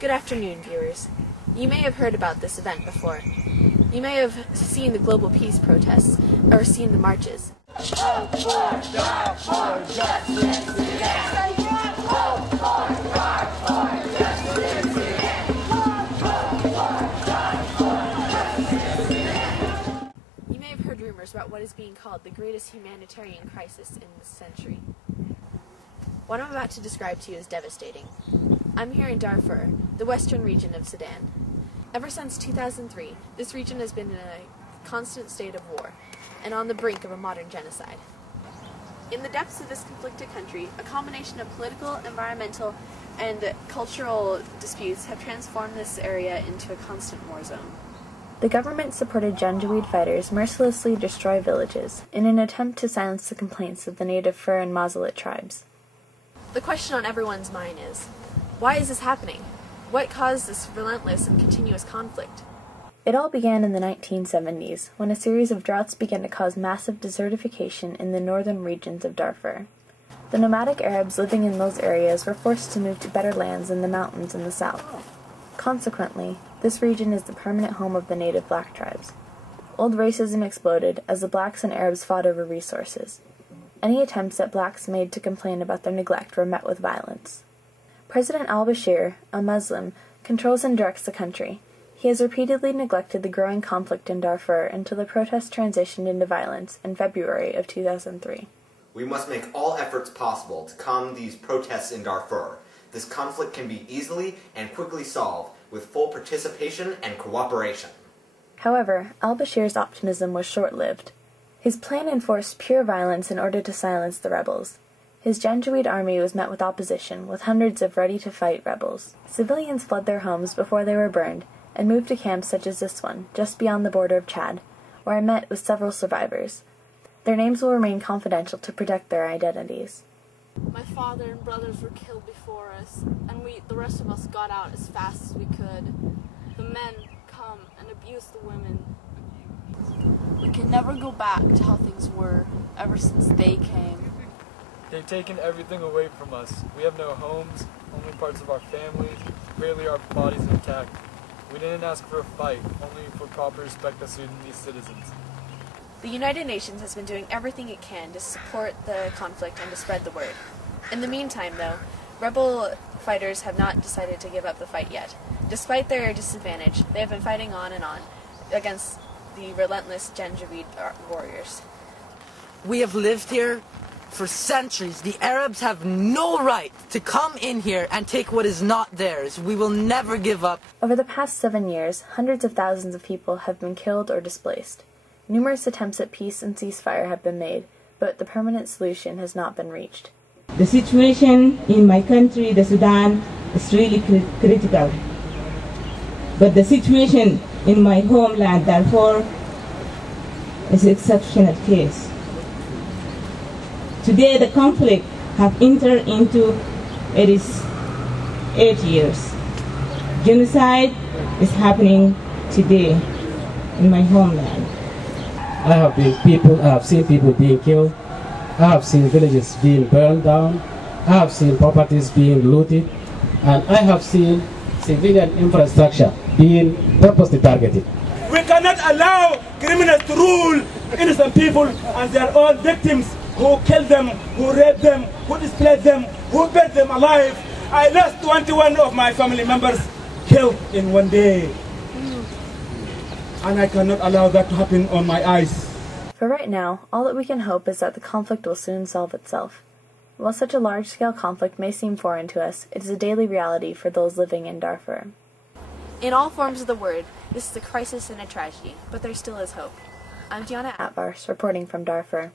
Good afternoon, viewers. You may have heard about this event before. You may have seen the global peace protests or seen the marches. You may have heard rumors about what is being called the greatest humanitarian crisis in this century. What I'm about to describe to you is devastating. I'm here in Darfur, the western region of Sudan. Ever since 2003, this region has been in a constant state of war, and on the brink of a modern genocide. In the depths of this conflicted country, a combination of political, environmental, and cultural disputes have transformed this area into a constant war zone. The government-supported Janjaweed fighters mercilessly destroy villages in an attempt to silence the complaints of the native Fur and Mazalit tribes. The question on everyone's mind is, why is this happening? What caused this relentless and continuous conflict? It all began in the 1970s, when a series of droughts began to cause massive desertification in the northern regions of Darfur. The nomadic Arabs living in those areas were forced to move to better lands in the mountains in the south. Consequently, this region is the permanent home of the native black tribes. Old racism exploded as the blacks and Arabs fought over resources. Any attempts that blacks made to complain about their neglect were met with violence. President al-Bashir, a Muslim, controls and directs the country. He has repeatedly neglected the growing conflict in Darfur until the protests transitioned into violence in February of 2003. We must make all efforts possible to calm these protests in Darfur. This conflict can be easily and quickly solved with full participation and cooperation. However, al-Bashir's optimism was short-lived. His plan enforced pure violence in order to silence the rebels. His Janjaweed army was met with opposition, with hundreds of ready-to-fight rebels. Civilians fled their homes before they were burned, and moved to camps such as this one, just beyond the border of Chad, where I met with several survivors. Their names will remain confidential to protect their identities. My father and brothers were killed before us, and the rest of us got out as fast as we could. The men come and abuse the women. We can never go back to how things were ever since they came. They've taken everything away from us. We have no homes, only parts of our families, barely our bodies intact. We didn't ask for a fight, only for proper respect as Sudanese citizens. The United Nations has been doing everything it can to support the conflict and to spread the word. In the meantime, though, rebel fighters have not decided to give up the fight yet. Despite their disadvantage, they have been fighting on and on against the relentless Janjaweed warriors. We have lived here for centuries. The Arabs have no right to come in here and take what is not theirs. We will never give up. Over the past 7 years, hundreds of thousands of people have been killed or displaced. Numerous attempts at peace and ceasefire have been made, but the permanent solution has not been reached. The situation in my country, the Sudan, is really critical. But the situation in my homeland, Darfur, is an exceptional case. Today the conflict have entered into its 8 years. Genocide is happening today in my homeland. I have seen people being killed. I have seen villages being burned down. I have seen properties being looted. And I have seen civilian infrastructure being purposely targeted. We cannot allow criminals to rule innocent people and their own victims who killed them, who raped them, who displaced them, who buried them alive. I lost 21 of my family members killed in one day. And I cannot allow that to happen on my eyes. For right now, all that we can hope is that the conflict will soon solve itself. While such a large-scale conflict may seem foreign to us, it is a daily reality for those living in Darfur. In all forms of the word, this is a crisis and a tragedy, but there still is hope. I'm Diana Atvars, reporting from Darfur.